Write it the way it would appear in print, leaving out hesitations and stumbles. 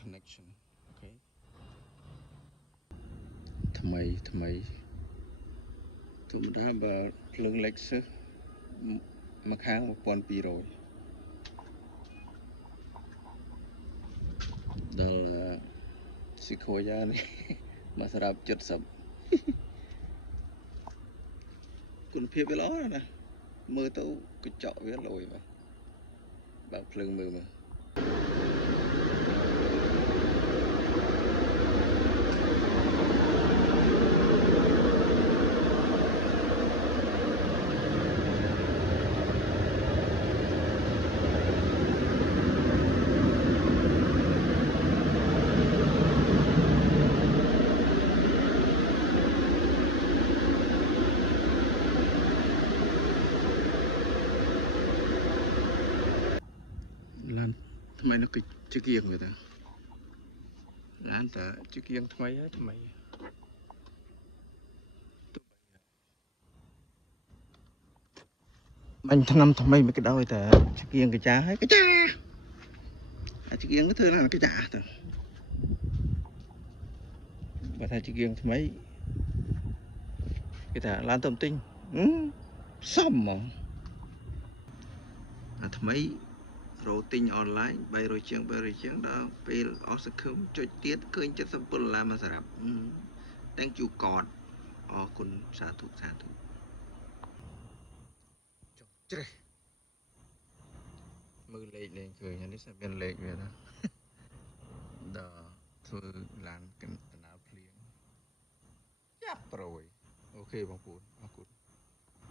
connection អូខេថ្មីធម្មតាបើភ្លើង Lexus មួយខាង1200ដល់Sequoia នេះមកស្រាប់70គុណភាពវាល្អណាស់មើលទៅកញ្ចក់វាលយបាទបើភ្លើងមើលឡើងថ្មីនោះគឺជាគៀងវាតាឡានតែជាគៀងថ្មីហើយថ្មីបាញ់ឆ្នាំថ្មីមិនក៏ដោយតែជាគៀងកាចាហើយកចាជាគៀងទៅធ្វើឡើងកាចាទៅបើថាជាគៀងថ្មីគេថាឡានទៅទិញសមហ្មងអាថ្មីរោទិញអនឡាញ300ជាងដល់ពេលអស់សង្ឃឹមចុចទៀតឃើញ$77មកសម្រាប់ Thank you God អរគុណសាធុចុះជ្រេះមើលលេខលេងឃើញនេះស្មានលេខវាណាដល់ធ្វើឡានកណ្ដាលភ្លៀងយ៉ាប់ប្រួយអូខេបងប្អូនអរគុណ